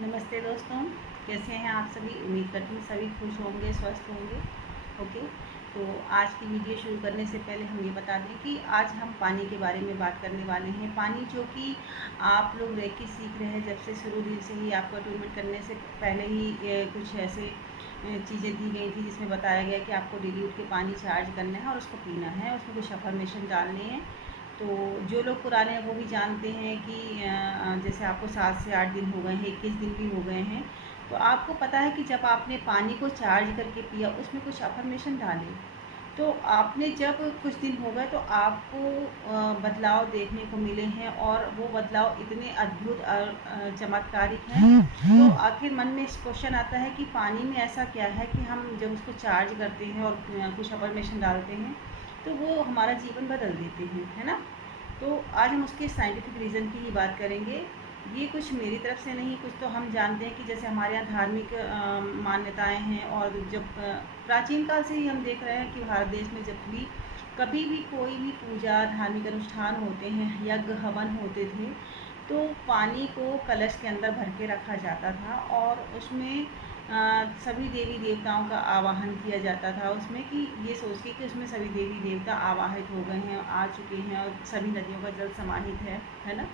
नमस्ते दोस्तों, कैसे हैं आप सभी। उम्मीद करती हूँ सभी खुश होंगे, स्वस्थ होंगे। ओके, तो आज की वीडियो शुरू करने से पहले हम ये बता दें कि आज हम पानी के बारे में बात करने वाले हैं। पानी जो कि आप लोग रेकी सीख रहे हैं, जब से शुरू दिन से ही आपको ट्रीटमेंट करने से पहले ही कुछ ऐसे चीज़ें दी गई थी जिसमें बताया गया कि आपको डेली उठ के पानी चार्ज करना है और उसको पीना है, उसमें कुछ अफर्मेशन डालने हैं। तो जो लोग पुराने हैं वो भी जानते हैं कि जैसे आपको 7 से 8 दिन हो गए हैं, 21 दिन भी हो गए हैं, तो आपको पता है कि जब आपने पानी को चार्ज करके पिया, उसमें कुछ अफर्मेशन डाले, तो आपने जब कुछ दिन हो गए तो आपको बदलाव देखने को मिले हैं, और वो बदलाव इतने अद्भुत और चमत्कारिक हैं। तो आखिर मन में क्वेश्चन आता है कि पानी में ऐसा क्या है कि हम जब उसको चार्ज करते हैं और कुछ अफर्मेशन डालते हैं तो वो हमारा जीवन बदल देते हैं, है ना। तो आज हम उसके साइंटिफिक रीज़न की ही बात करेंगे। ये कुछ मेरी तरफ से नहीं, कुछ तो हम जानते हैं कि जैसे हमारे यहाँ धार्मिक मान्यताएं हैं, और जब प्राचीन काल से ही हम देख रहे हैं कि भारत देश में जब भी कभी भी कोई भी पूजा धार्मिक अनुष्ठान होते हैं, यज्ञ हवन होते थे, तो पानी को कलश के अंदर भर के रखा जाता था, और उसमें सभी देवी देवताओं का आवाहन किया जाता था, उसमें कि ये सोच के कि उसमें सभी देवी देवता आवाहित हो गए हैं, आ चुके हैं, और सभी नदियों का जल समाहित है ना।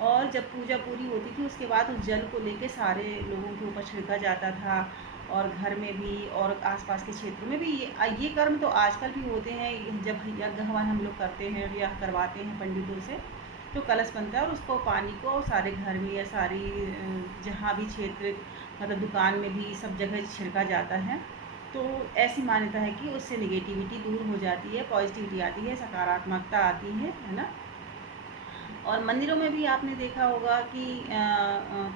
और जब पूजा पूरी होती थी उसके बाद उस जल को लेके सारे लोगों के ऊपर छिड़का जाता था, और घर में भी और आसपास के क्षेत्र में भी ये कर्म तो आजकल भी होते हैं। जब यज्ञ हवन हम लोग करते हैं या करवाते हैं पंडितों से, तो कलश बनता है और उसको पानी को सारे घर में या सारी जहाँ भी क्षेत्र, मतलब दुकान में भी सब जगह छिड़का जाता है। तो ऐसी मान्यता है कि उससे निगेटिविटी दूर हो जाती है, पॉजिटिविटी आती है, सकारात्मकता आती है ना। और मंदिरों में भी आपने देखा होगा कि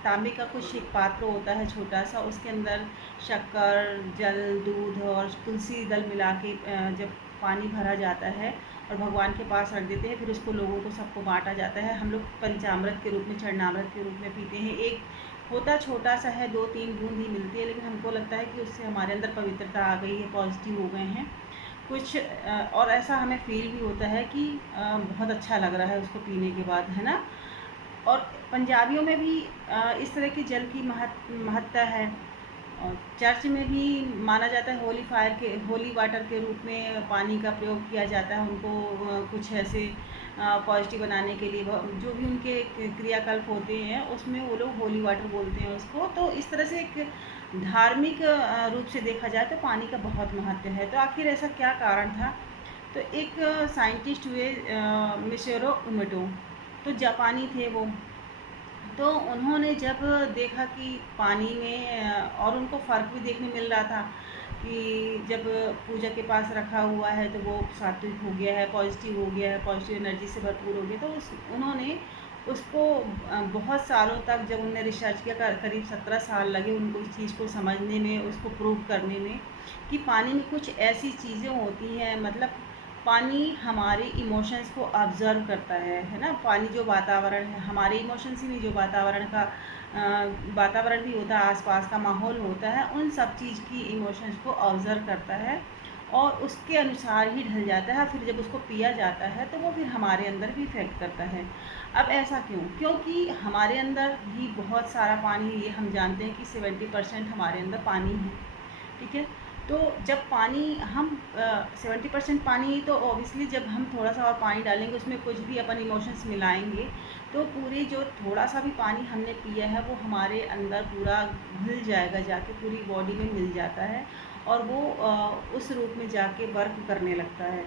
तांबे का कुछ एक पात्र होता है छोटा सा, उसके अंदर शक्कर, जल, दूध और तुलसी दल मिला के जब पानी भरा जाता है और भगवान के पास रख देते हैं, फिर उसको लोगों को सबको बांटा जाता है। हम लोग पंचामृत के रूप में, चरणामृत के रूप में पीते हैं। एक होता छोटा सा है, 2-3 बूंद ही मिलती है, लेकिन हमको लगता है कि उससे हमारे अंदर पवित्रता आ गई है, पॉजिटिव हो गए हैं कुछ, और ऐसा हमें फील भी होता है कि बहुत अच्छा लग रहा है उसको पीने के बाद, है ना। और पंजाबियों में भी इस तरह की जल की महत्ता है। और चर्च में भी माना जाता है होली वाटर के रूप में पानी का प्रयोग किया जाता है। उनको कुछ ऐसे पॉजिटिव बनाने के लिए जो भी उनके क्रियाकल्प होते हैं उसमें वो लोग होली वाटर बोलते हैं उसको। तो इस तरह से एक धार्मिक रूप से देखा जाए तो पानी का बहुत महत्व है। तो आखिर ऐसा क्या कारण था। तो एक साइंटिस्ट हुए मिशेरो उमेटो, तो जापानी थे वो। तो उन्होंने जब देखा कि पानी में और उनको फ़र्क भी देखने मिल रहा था कि जब पूजा के पास रखा हुआ है तो वो सात्विक हो गया है, पॉजिटिव हो गया है, पॉजिटिव एनर्जी से भरपूर हो गया। तो उन्होंने उसको बहुत सालों तक जब उन्होंने रिसर्च किया, करीब 17 साल लगे उनको इस चीज़ को समझने में, उसको प्रूव करने में कि पानी में कुछ ऐसी चीज़ें होती हैं। मतलब पानी हमारे इमोशंस को ऑब्ज़र्व करता है ना। पानी जो वातावरण है, हमारे इमोशंस ही नहीं, जो वातावरण का वातावरण भी होता है, आसपास का माहौल होता है, उन सब चीज़ की इमोशंस को ऑब्ज़र्व करता है और उसके अनुसार ही ढल जाता है। फिर जब उसको पिया जाता है तो वो फिर हमारे अंदर भी इफ़ेक्ट करता है। अब ऐसा क्यों? क्योंकि हमारे अंदर भी बहुत सारा पानी, ये हम जानते हैं कि 70% हमारे अंदर पानी है, ठीक है। तो जब पानी हम 70% पानी, तो ऑब्वियसली जब हम थोड़ा सा और पानी डालेंगे, उसमें कुछ भी अपन इमोशंस मिलाएंगे, तो पूरी जो थोड़ा सा भी पानी हमने पिया है वो हमारे अंदर पूरा घुल जाएगा, जाके पूरी बॉडी में मिल जाता है, और वो उस रूप में जाके वर्क करने लगता है।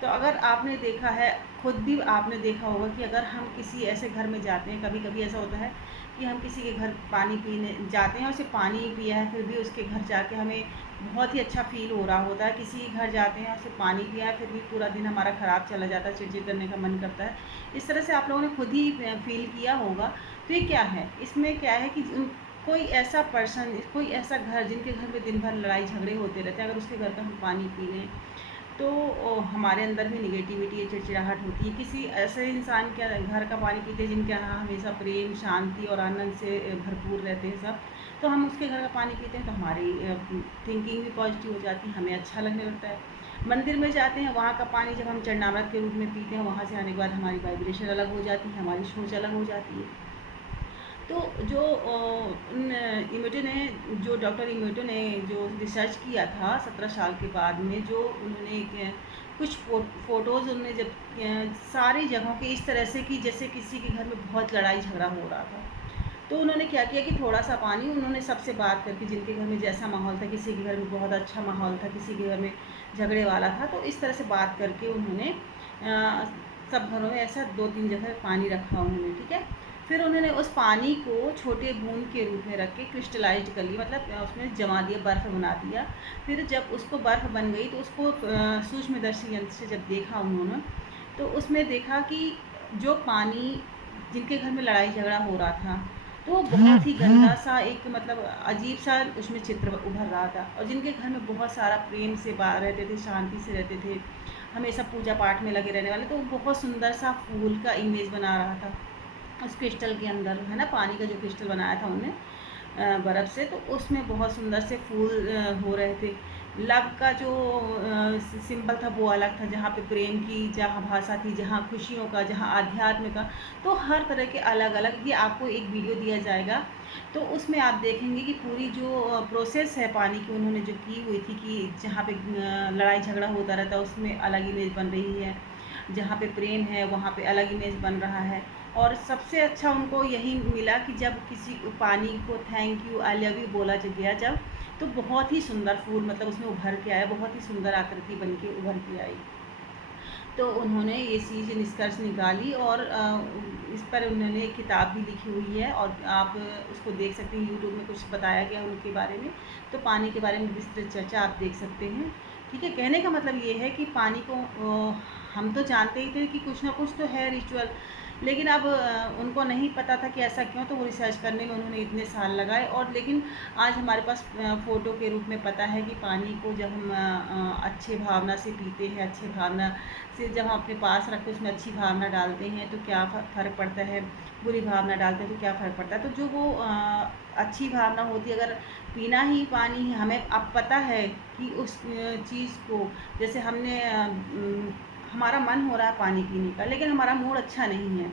तो अगर आपने देखा है, खुद भी आपने देखा होगा कि अगर हम किसी ऐसे घर में जाते हैं, कभी कभी ऐसा होता है कि हम किसी के घर पानी पीने जाते हैं और सिर्फ पानी ही पिया है, फिर भी उसके घर जाके हमें बहुत ही अच्छा फ़ील हो रहा होता है। किसी के घर जाते हैं और सिर्फ पानी पिया है, फिर भी पूरा दिन हमारा ख़राब चला जाता है, चिड़चिड़ करने का मन करता है। इस तरह से आप लोगों ने खुद ही फ़ील किया होगा। तो ये क्या है, इसमें क्या है कि कोई ऐसा पर्सन, कोई ऐसा घर जिनके घर में दिन भर लड़ाई झगड़े होते रहते हैं, अगर उसके घर का हम पानी पी लें तो हमारे अंदर भी निगेटिविटी, चिड़चिड़ाहट होती है। किसी ऐसे इंसान के घर का पानी पीते हैं जिनके यहाँ हमेशा प्रेम, शांति और आनंद से भरपूर रहते हैं सब, तो हम उसके घर का पानी पीते हैं तो हमारी थिंकिंग भी पॉजिटिव हो जाती है, हमें अच्छा लगने लगता है। मंदिर में जाते हैं, वहाँ का पानी जब हम चरणामृत के रूप में पीते हैं, वहाँ से आने के बाद हमारी वाइब्रेशन अलग हो जाती है, हमारी सोच अलग हो जाती है। तो जो इमोटो ने जो डॉक्टर इमोटो ने जो रिसर्च किया था 17 साल के बाद में, जो उन्होंने कुछ फ़ोटोज़ उन्होंने जब सारी जगहों के इस तरह से कि जैसे किसी के घर में बहुत लड़ाई झगड़ा हो रहा था, तो उन्होंने क्या किया कि थोड़ा सा पानी उन्होंने सबसे बात करके, जिनके घर में जैसा माहौल था, किसी के घर में बहुत अच्छा माहौल था, किसी के घर में झगड़े वाला था, तो इस तरह से बात करके उन्होंने सब घरों में ऐसा 2-3 जगह पानी रखा उन्होंने, ठीक है। फिर उन्होंने उस पानी को छोटे बूंद के रूप में रख के क्रिस्टलाइज कर लिया, मतलब उसमें जमा दिया, बर्फ़ बना दिया। फिर जब उसको बर्फ़ बन गई तो उसको सूक्ष्मदर्शी यंत्र से जब देखा उन्होंने, तो उसमें देखा कि जो पानी जिनके घर में लड़ाई झगड़ा हो रहा था, तो वो बहुत ही गंदा सा, एक मतलब अजीब सा उसमें चित्र उभर रहा था। और जिनके घर में बहुत सारा प्रेम से रहते थे, शांति से रहते थे, हमेशा पूजा पाठ में लगे रहने वाले, तो वो बहुत सुंदर सा फूल का इमेज बना रहा था उस क्रिस्टल के अंदर, है ना। पानी का जो क्रिस्टल बनाया था उन्होंने बर्फ़ से, तो उसमें बहुत सुंदर से फूल हो रहे थे। लव का जो सिंबल था वो अलग था, जहाँ पे प्रेम की जहाँ भाषा थी, जहाँ खुशियों का, जहाँ आध्यात्म का, तो हर तरह के अलग अलग, ये आपको एक वीडियो दिया जाएगा, तो उसमें आप देखेंगे कि पूरी जो प्रोसेस है पानी की उन्होंने जो की हुई थी, कि जहाँ पे लड़ाई झगड़ा होता रहता है उसमें अलग इमेज बन रही है, जहाँ पे प्रेम है वहाँ पे अलग इमेज बन रहा है। और सबसे अच्छा उनको यही मिला कि जब किसी को पानी को thank you, I love you बोला गया जब, तो बहुत ही सुंदर फूल मतलब उसमें उभर के आया, बहुत ही सुंदर आकृति बन के उभर के आई। तो उन्होंने ये चीज़ निष्कर्ष निकाली, और इस पर उन्होंने एक किताब भी लिखी हुई है, और आप उसको देख सकते हैं, यूट्यूब में कुछ बताया गया उनके बारे में, तो पानी के बारे में विस्तृत चर्चा आप देख सकते हैं, ठीक है। कहने का मतलब ये है कि पानी को हम तो जानते ही थे कि कुछ ना कुछ तो है रिचुअल, लेकिन अब उनको नहीं पता था कि ऐसा क्यों, तो वो रिसर्च करने में उन्होंने इतने साल लगाए। और लेकिन आज हमारे पास फ़ोटो के रूप में पता है कि पानी को जब हम अच्छे भावना से पीते हैं, अच्छे भावना से जब हम अपने पास रखते हैं, उसमें अच्छी भावना डालते हैं तो क्या फ़र्क पड़ता है, बुरी भावना डालते हैं तो क्या फ़र्क पड़ता है। तो जो वो अच्छी भावना होती है, अगर पीना ही पानी हमें अब पता है कि उस चीज़ को, जैसे हमने हमारा मन हो रहा है पानी पीने का, लेकिन हमारा मूड अच्छा नहीं है,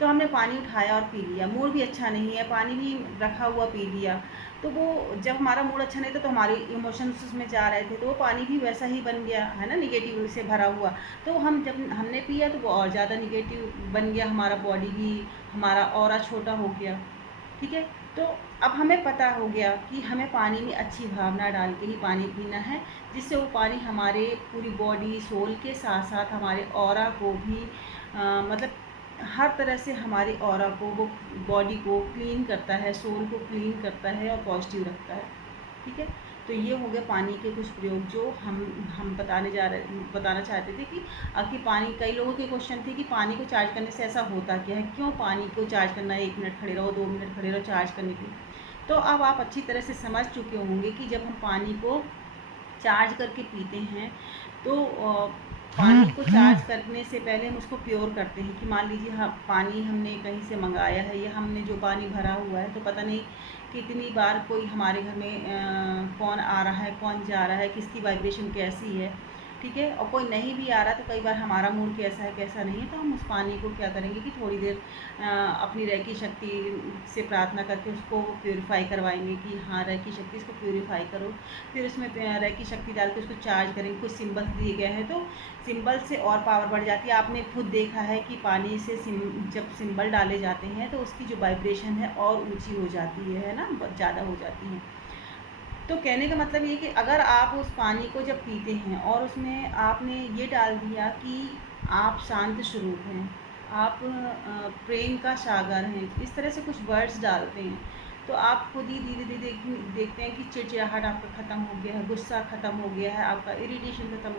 तो हमने पानी उठाया और पी लिया। मूड भी अच्छा नहीं है, पानी भी रखा हुआ पी लिया, तो वो जब हमारा मूड अच्छा नहीं था तो हमारे इमोशंस उसमें जा रहे थे, तो वो पानी भी वैसा ही बन गया, है ना, निगेटिव से भरा हुआ। तो हम जब हमने पिया तो वो और ज़्यादा निगेटिव बन गया, हमारा बॉडी भी, हमारा ऑरा छोटा हो गया, ठीक है। तो अब हमें पता हो गया कि हमें पानी में अच्छी भावना डाल के ही पानी पीना है, जिससे वो पानी हमारे पूरी बॉडी, सोल के साथ साथ हमारे ऑरा को भी मतलब हर तरह से हमारे ऑरा को, वो बॉडी को क्लीन करता है, सोल को क्लीन करता है और पॉजिटिव रखता है, ठीक है। तो ये हो गया पानी के कुछ प्रयोग जो हम बताना चाहते थे कि पानी, कई लोगों के क्वेश्चन थे कि पानी को चार्ज करने से ऐसा होता क्या है, क्यों पानी को चार्ज करना है, 1 मिनट खड़े रहो, 2 मिनट खड़े रहो चार्ज करने के लिए। तो अब आप अच्छी तरह से समझ चुके होंगे कि जब हम पानी को चार्ज करके पीते हैं, तो पानी को चार्ज करने से पहले हम उसको प्योर करते हैं, कि मान लीजिए हाँ, पानी हमने कहीं से मंगाया है, या हमने जो पानी भरा हुआ है, तो पता नहीं कितनी बार कोई हमारे घर में कौन आ रहा है, कौन जा रहा है, किसकी वाइब्रेशन कैसी है, ठीक है। और कोई नहीं भी आ रहा तो कई बार हमारा मूड कैसा है कैसा नहीं है, तो हम उस पानी को क्या करेंगे कि थोड़ी देर अपनी रैकी शक्ति से प्रार्थना करके उसको प्योरीफाई करवाएंगे, कि हाँ रैकी शक्ति इसको प्योरीफाई करो। फिर उसमें रैकी शक्ति डाल के उसको चार्ज करेंगे, कुछ सिंबल्स दिए गए हैं, तो सिंबल से और पावर बढ़ जाती है। आपने खुद देखा है कि पानी से जब सिंबल डाले जाते हैं तो उसकी जो वाइब्रेशन है और ऊँची हो जाती है ना, ज़्यादा हो जाती है। तो कहने का मतलब ये कि अगर आप उस पानी को जब पीते हैं और उसमें आपने ये डाल दिया कि आप शांत स्वरूप हैं, आप प्रेम का सागर हैं, इस तरह से कुछ वर्ड्स डालते हैं, तो आप खुद ही धीरे धीरे देखते हैं कि चिड़चिड़ाहट आपका ख़त्म हो गया है, गुस्सा ख़त्म हो गया है, आपका इरिटेशन ख़त्म,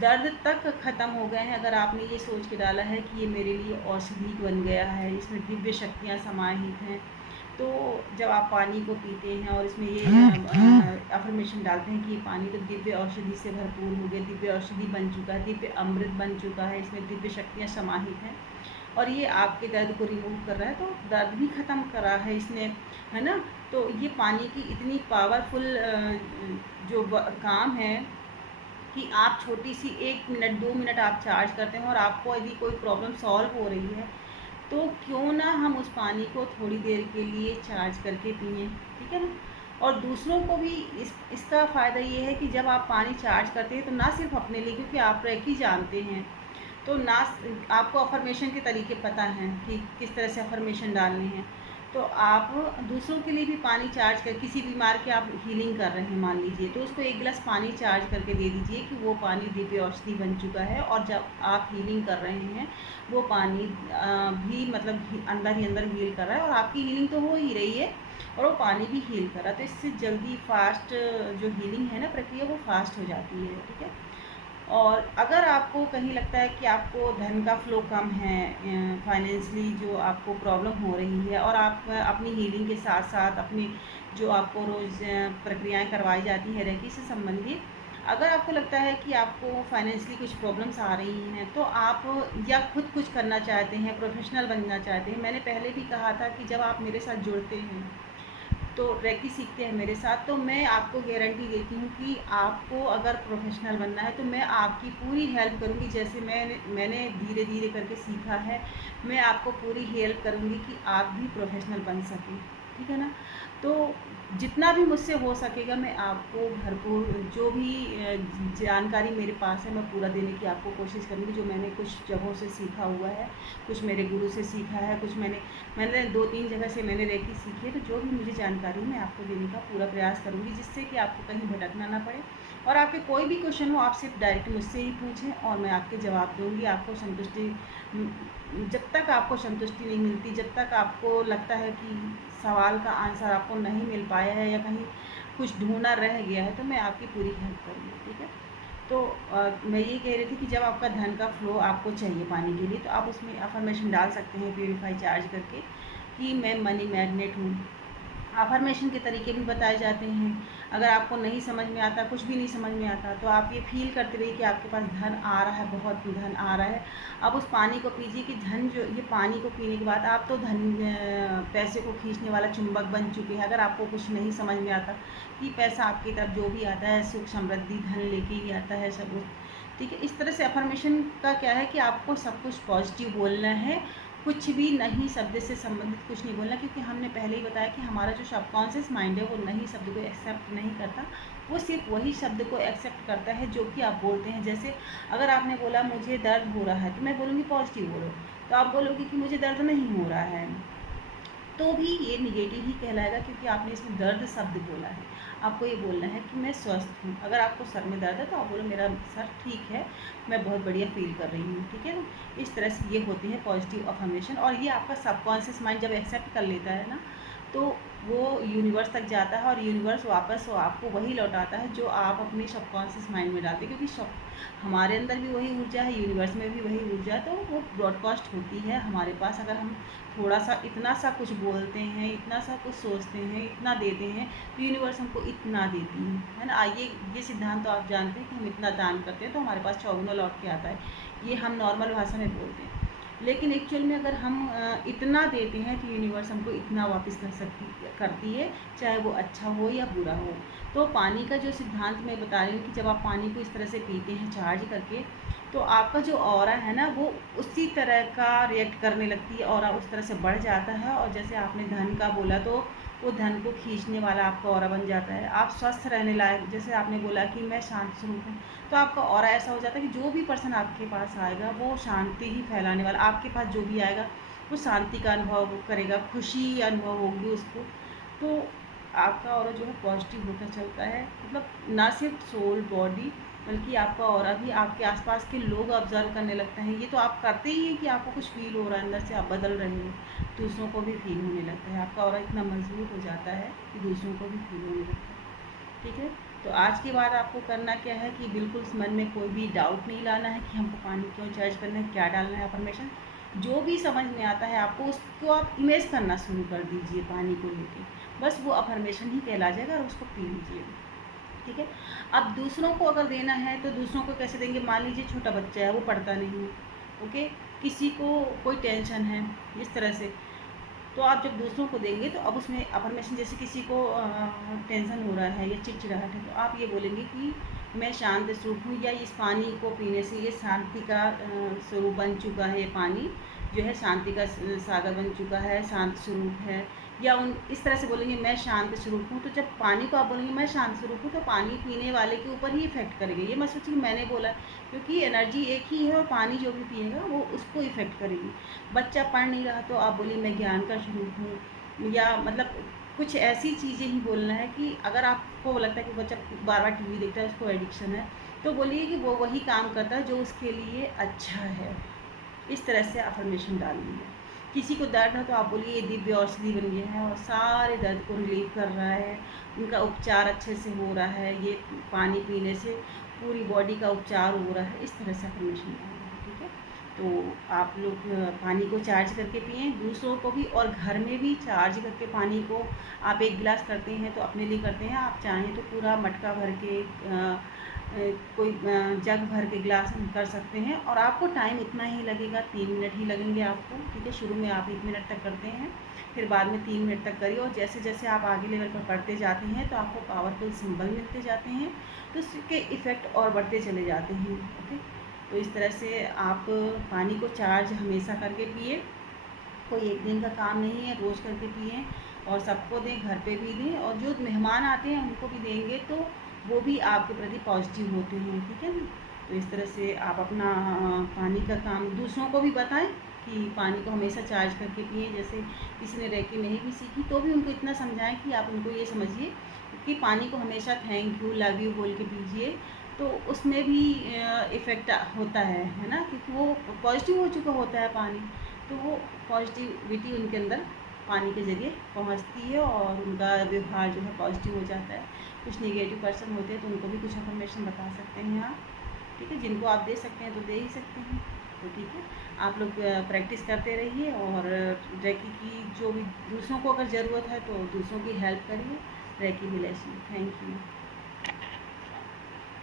दर्द तक ख़त्म हो गए हैं। अगर आपने ये सोच के डाला है कि ये मेरे लिए औषधि बन गया है, इसमें दिव्य शक्तियाँ समाहित हैं, तो जब आप पानी को पीते हैं और इसमें ये अफर्मेशन डालते हैं कि ये पानी तो दिव्य औषधि से भरपूर हो गया, दिव्य औषधि बन चुका है, दिव्य अमृत बन चुका है, इसमें दिव्य शक्तियाँ समाहित हैं, और ये आपके दर्द को रिमूव कर रहा है, तो दर्द भी ख़त्म करा है इसने, है ना। तो ये पानी की इतनी पावरफुल जो काम है कि आप छोटी सी 1 मिनट 2 मिनट आप चार्ज करते हैं, और आपको यदि कोई प्रॉब्लम सॉल्व हो रही है, तो क्यों ना हम उस पानी को थोड़ी देर के लिए चार्ज करके पिएँ, ठीक है ना। और दूसरों को भी इसका फ़ायदा ये है कि जब आप पानी चार्ज करते हैं तो ना सिर्फ अपने लिए, क्योंकि आप ट्रैक ही जानते हैं, तो ना आपको अफर्मेशन के तरीके पता हैं कि किस तरह से अफर्मेशन डालने हैं, तो आप दूसरों के लिए भी पानी चार्ज कर, किसी बीमार के आप हीलिंग कर रहे हैं मान लीजिए, तो उसको 1 गिलास पानी चार्ज करके दे दीजिए कि वो पानी दिव्य औषधि बन चुका है, और जब आप हीलिंग कर रहे हैं वो पानी भी मतलब अंदर ही अंदर हील कर रहा है, और आपकी हीलिंग तो हो ही रही है और वो पानी भी हील कर रहा है, तो इससे जल्दी फास्ट जो हीलिंग है ना प्रक्रिया, वो फास्ट हो जाती है, ठीक है। और अगर आपको कहीं लगता है कि आपको धन का फ्लो कम है, फाइनेंशियली जो आपको प्रॉब्लम हो रही है, और आप अपनी हीलिंग के साथ साथ अपनी जो आपको रोज़ प्रक्रियाएं करवाई जाती हैं रेकी से संबंधित, अगर आपको लगता है कि आपको फाइनेंशियली कुछ प्रॉब्लम्स आ रही हैं, तो आप या खुद कुछ करना चाहते हैं, प्रोफेशनल बनना चाहते हैं, मैंने पहले भी कहा था कि जब आप मेरे साथ जुड़ते हैं तो रेकी सीखते हैं मेरे साथ, तो मैं आपको गारंटी देती हूँ कि आपको अगर प्रोफेशनल बनना है तो मैं आपकी पूरी हेल्प करूँगी। जैसे मैंने धीरे धीरे करके सीखा है, मैं आपको पूरी हेल्प करूँगी कि आप भी प्रोफेशनल बन सकें, ठीक है ना। तो जितना भी मुझसे हो सकेगा मैं आपको भरपूर जो भी जानकारी मेरे पास है मैं पूरा देने की आपको कोशिश करूँगी। जो मैंने कुछ जगहों से सीखा हुआ है, कुछ मेरे गुरु से सीखा है, कुछ मैंने 2-3 जगह से मैंने रेकी सीखी है, तो जो भी मुझे जानकारी मैं आपको देने का पूरा प्रयास करूँगी, जिससे कि आपको कहीं भटकना ना पड़े, और आपके कोई भी क्वेश्चन हो आप सिर्फ डायरेक्ट मुझसे ही पूछें और मैं आपके जवाब दूँगी। आपको संतुष्टि जब तक आपको संतुष्टि नहीं मिलती, जब तक आपको लगता है कि सवाल का आंसर आपको नहीं मिल पाया है या कहीं कुछ ढूँढना रह गया है, तो मैं आपकी पूरी हेल्प करूँगी, ठीक है। तो मैं ये कह रही थी कि जब आपका धन का फ्लो आपको चाहिए पानी के लिए, तो आप उसमें अफर्मेशन डाल सकते हैं प्यूरीफाई चार्ज करके कि मैं मनी मैग्नेट हूँ। अफर्मेशन के तरीके भी बताए जाते हैं। अगर आपको नहीं समझ में आता, कुछ भी नहीं समझ में आता, तो आप ये फील करते रहिए कि आपके पास धन आ रहा है, बहुत धन आ रहा है। अब उस पानी को पीजिए कि धन जो ये पानी को पीने के बाद आप तो पैसे को खींचने वाला चुंबक बन चुके हैं। अगर आपको कुछ नहीं समझ में आता कि पैसा आपकी तरफ जो भी आता है, सुख समृद्धि धन लेके ही आता है सब कुछ, ठीक है। इस तरह से अफर्मेशन का क्या है कि आपको सब कुछ पॉजिटिव बोलना है, कुछ भी नहीं शब्द से संबंधित कुछ नहीं बोलना, क्योंकि हमने पहले ही बताया कि हमारा जो सबकॉन्शियस माइंड है वो नहीं शब्द को एक्सेप्ट नहीं करता, वो सिर्फ वही शब्द को एक्सेप्ट करता है जो कि आप बोलते हैं। जैसे अगर आपने बोला मुझे दर्द हो रहा है, तो मैं बोलूँगी पॉजिटिव बोलो, तो आप बोलोगे कि मुझे दर्द नहीं हो रहा है, तो भी ये निगेटिव ही कहलाएगा, क्योंकि आपने इसमें दर्द शब्द बोला है। आपको ये बोलना है कि मैं स्वस्थ हूँ। अगर आपको सर में दर्द है तो आप बोलो मेरा सर ठीक है, मैं बहुत बढ़िया फील कर रही हूँ, ठीक है ना। इस तरह से ये होती है पॉजिटिव अफर्मेशन, और ये आपका सबकॉन्शियस माइंड जब एक्सेप्ट कर लेता है ना, तो वो यूनिवर्स तक जाता है, और यूनिवर्स वापस वो आपको वही लौटाता है जो आप अपने सबकॉन्शियस माइंड में डालते हैं, क्योंकि हमारे अंदर भी वही ऊर्जा है, यूनिवर्स में भी वही ऊर्जा है, तो वो ब्रॉडकास्ट होती है हमारे पास। अगर हम थोड़ा सा इतना सा कुछ बोलते हैं, इतना सा कुछ सोचते हैं, इतना देते हैं, तो यूनिवर्स हमको इतना देती है ना। ये सिद्धांत तो आप जानते हैं कि हम इतना दान करते हैं तो हमारे पास चौगुना लौट के आता है। ये हम नॉर्मल भाषा में बोलते हैं, लेकिन एक्चुअल में अगर हम इतना देते हैं तो यूनिवर्स हमको इतना वापस करती है, चाहे वो अच्छा हो या बुरा हो। तो पानी का जो सिद्धांत मैं बता रही हूँ कि जब आप पानी को इस तरह से पीते हैं चार्ज करके, तो आपका जो ऑरा है ना वो उसी तरह का रिएक्ट करने लगती है, ऑरा उस तरह से बढ़ जाता है। और जैसे आपने धन का बोला, तो वो धन को खींचने वाला आपका ऑरा बन जाता है। आप स्वस्थ रहने लायक, जैसे आपने बोला कि मैं शांत स्वरूप हूँ, तो आपका ऑरा ऐसा हो जाता है कि जो भी पर्सन आपके पास आएगा वो शांति ही फैलाने वाला, आपके पास जो भी आएगा वो शांति का अनुभव करेगा, खुशी अनुभव होगी उसको। तो आपका ऑरा जो है पॉजिटिव होता चलता है, मतलब ना सिर्फ सोल बॉडी, बल्कि आपका ऑरा भी आपके आसपास के लोग ऑब्जर्व करने लगते हैं। ये तो आप करते ही हैं कि आपको कुछ फील हो रहा है, अंदर से आप बदल रहे हो, दूसरों को भी फील होने लगता है। आपका ऑरा इतना मजबूत हो जाता है कि दूसरों को भी फील होने लगता है, ठीक है। तो आज के बाद आपको करना क्या है कि बिल्कुल मन में कोई भी डाउट नहीं लाना है कि हमको पानी क्यों चार्ज करना है, क्या डालना है अफर्मेशन। जो भी समझ में आता है आपको, उसको आप इमेज करना शुरू कर दीजिए पानी को लेके, बस वो अफर्मेशन ही कहला जाएगा, और उसको पी लीजिए, ठीक है। अब दूसरों को अगर देना है तो दूसरों को कैसे देंगे। मान लीजिए छोटा बच्चा है, वो पढ़ता नहीं है, ओके, किसी को कोई टेंशन है इस तरह से, तो आप जब दूसरों को देंगे तो अब उसमें अफर्मेशन, जैसे किसी को टेंशन हो रहा है या चिड़चिड़ाहट है, तो आप ये बोलेंगे कि मैं शांत स्वरूप हूँ, या इस पानी को पीने से ये शांति का स्वरूप बन चुका है ये पानी, जो है शांति का सागर बन चुका है, शांत स्वरूप है, या उन इस तरह से बोलेंगे मैं शांत स्वरूप हूँ। तो जब पानी को आप बोलेंगे मैं शांत स्वरूप हूँ, तो पानी पीने वाले के ऊपर ही इफ़ेक्ट करेगी। ये मत सोचिए कि मैंने बोला, क्योंकि एनर्जी एक ही है और पानी जो भी पिएगा वो उसको इफ़ेक्ट करेगी। बच्चा पढ़ नहीं रहा तो आप बोलिए मैं ज्ञान का स्वरूप हूँ, या मतलब कुछ ऐसी चीज़ें ही बोलना है कि अगर आपको लगता है कि बच्चा बार बार टीवी देखता है, उसको एडिक्शन है, तो बोलिए कि वो वही काम करता है जो उसके लिए अच्छा है। इस तरह से अफर्मेशन डालनी है। किसी को दर्द है तो आप बोलिए ये दिव्य औषधि बन गया है और सारे दर्द को रिलीव कर रहा है, उनका उपचार अच्छे से हो रहा है, ये पानी पीने से पूरी बॉडी का उपचार हो रहा है। इस तरह से अफर्मेशन डालना है, ठीक है। तो आप लोग पानी को चार्ज करके पिएँ, दूसरों को भी, और घर में भी चार्ज करके पानी को आप 1 गिलास करते हैं तो अपने लिए करते हैं, आप चाहें तो पूरा मटका भर के कोई जग भर के गिलास हम कर सकते हैं। और आपको टाइम इतना ही लगेगा, 3 मिनट ही लगेंगे आपको, ठीक है। शुरू में आप 1 मिनट तक करते हैं, फिर बाद में 3 मिनट तक करिए, और जैसे जैसे आप आगे लेवल पर बढ़ते जाते हैं तो आपको पावरफुल सिंबल मिलते जाते हैं, तो उसके इफ़ेक्ट और बढ़ते चले जाते हैं, ओके। तो इस तरह से आप पानी को चार्ज हमेशा करके पिए, कोई एक दिन का काम नहीं है, रोज़ करके पिएँ और सबको दें, घर पे भी दें, और जो मेहमान आते हैं उनको भी देंगे तो वो भी आपके प्रति पॉजिटिव होते हैं, ठीक है ना। तो इस तरह से आप अपना पानी का काम दूसरों को भी बताएं कि पानी को हमेशा चार्ज करके पिएँ। जैसे किसी ने रेकी नहीं भी सीखी तो भी उनको इतना समझाएं कि आप उनको ये समझिए कि पानी को हमेशा थैंक यू, लव यू बोल के पीजिए, तो उसमें भी इफ़ेक्ट होता है ना, क्योंकि वो पॉजिटिव हो चुका होता है पानी, तो वो पॉजिटिविटी उनके अंदर पानी के ज़रिए पहुंचती है और उनका व्यवहार जो है पॉजिटिव हो जाता है। कुछ नेगेटिव पर्सन होते हैं तो उनको भी कुछ इन्फॉर्मेशन बता सकते हैं आप, ठीक है। जिनको आप दे सकते हैं तो दे ही सकते हैं, तो ठीक है। आप लोग प्रैक्टिस करते रहिए, और रेकी की जो भी दूसरों को अगर ज़रूरत है तो दूसरों की हेल्प करिए। रेकी मिलेगी। Thank you.